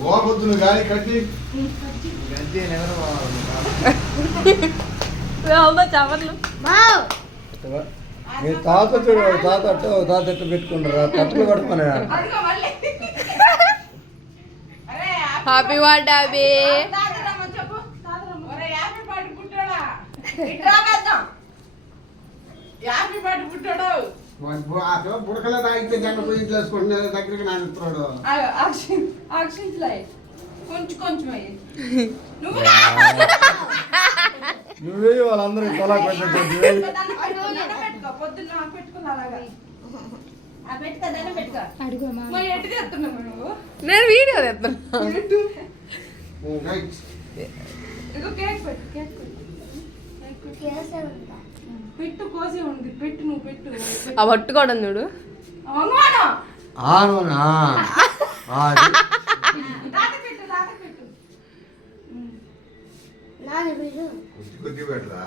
గోపొద్దును గాలి కట్టి చవర్లు మీ తాత చూడు తాత తాత ఎట్టు పెట్టుకుంటారా తట్లు పడుకున్నా హ్యాపీ బర్త్డే అభి బుడకలే తాగితే గంట పోయి ఇంట్లో వేసుకుంటున్నా దగ్గరికి నాన్న ఇస్తున్నాడు నువ్వే వాళ్ళందరికీ తలా పెట్టండి నేను వీడియో తెస్తున్నా పెట్టు కోసి ఉంది పెట్టు నువ్వు పెట్టు ఆ పట్టుకోవడం చూడు కొద్ది పెట్టరా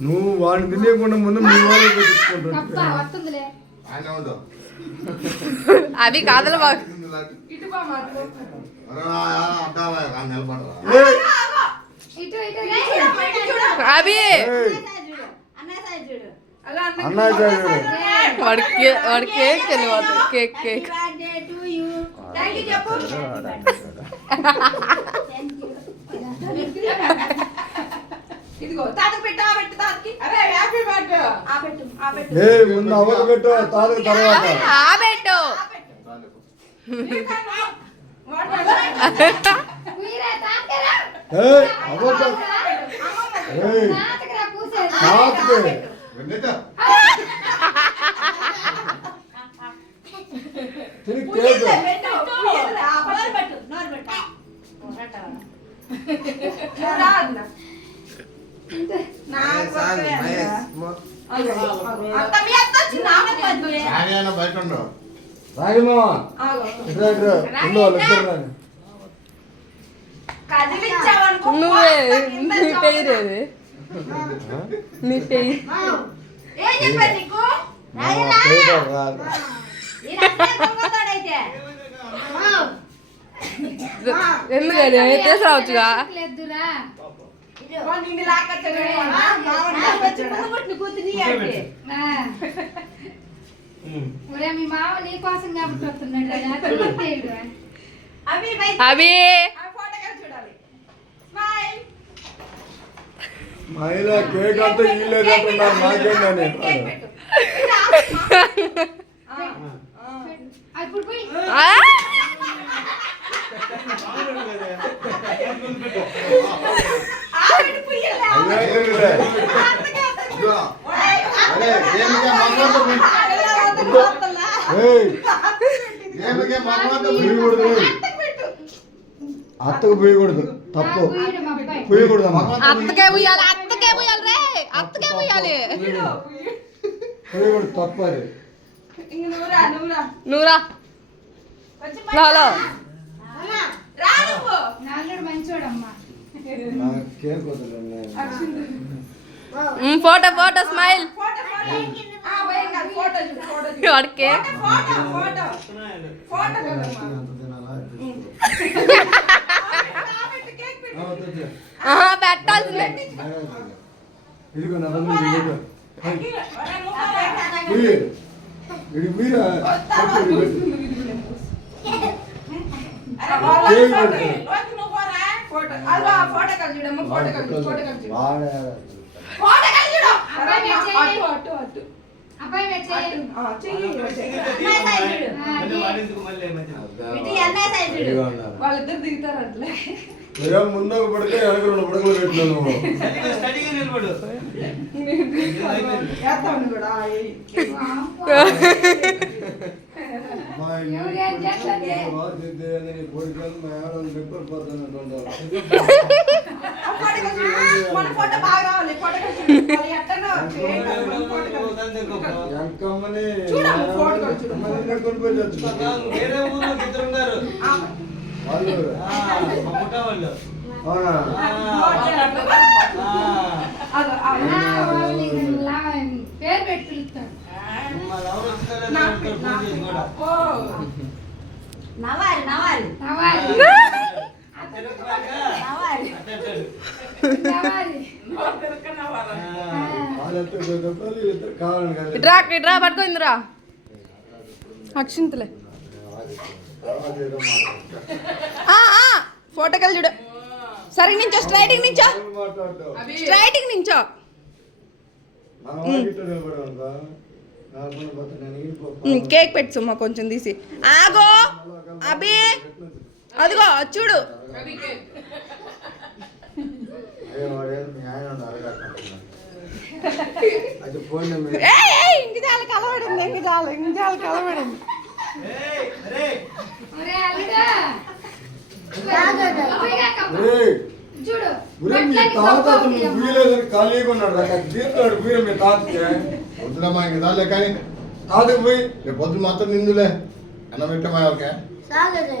నువ్వు వాడిని తినేయకుండా ముందు మీ వాళ్ళు పెట్టించుకుంటా అవి కాదలు బాగా అవి వాడి కేక్ తెలియదు కేక్ కేక్ ముందు అవలు పెట్టు తాతకు తర్వాత పెట్టు నువ్వే నీ పేరేది నీ పేరు ఎందుకని తీసుకురావచ్చుగా మీ మామ నీ కోసం కాబట్టి వస్తున్నాడు అభి మహిళ కేక్ అంతా ఇల్లేదంటున్నారు నాకేంటని అత్తకు పోయకూడదు తప్పు పోయకూడదు అత్తకే పోయాలి అత్తకే పోయాలి రే అత్తకే పోయాలి పోయకూడదు తప్పు అది నువ్వురా హలో మంచోడమ్మా కేక్ ఫోటో ఫోటో స్మైల్ వాడికే పెట్టాల్సిందే ఇదిగో నా ఇది మీరా వాళ్ళిద్దరు దిగుతారు అట్లే ముందుకు పడితే వెనక 2 పడకలు పెట్టినాను వాళ్ళు అవునా పేరు పెట్టి పిలుస్తాడు. నవ్వాలి నవ్వాలి నవ్వాలి. నవ్వాలి నవ్వాలి. వాళ్ళతో వీళ్ళతో కావాలని కాదు ఇట్రా ఇట్రా పట్టుకోందిరా అక్షింతలే అదేదో ఫోటోకెళ్ళి చూడు సరిగ్గా నించో స్ట్రైటింగ్ నించో మాట్లాడతావు స్ట్రైటింగ్ నించో మన వాడితో నిలబడనుకో నార్మల్ పోతే నేను వెళ్ళిపో కేక్ పెట్టు సుమ్మా కొంచెం తీసి ఆగో అభి అదిగో అది చూడు అయ్యో వాడేం మీ ఆయన అడగకుండా అది ఫోన్ నెంబర్ ఇంక చాలా కలవడింది ఇంక చాలా కలవడింది ఒరే అల్లుడు. అబ్బాయిగా కప్పు. ఏయ్ చూడు ఒరే మీ బట్టలకి తాత కప్పు అసలు అమ్మ. వీలేదని ఖాళీగా ఉన్నాడు అక్కడ తీర్థాడు వీరు మీ తాతకి వద్దులమ్మా ఇంక దాలే కానీ తాతకి పోయి రేపు పొద్దున మాత్రం నిందులే అన్నం పెట్టమా ఎవరికే సాగదు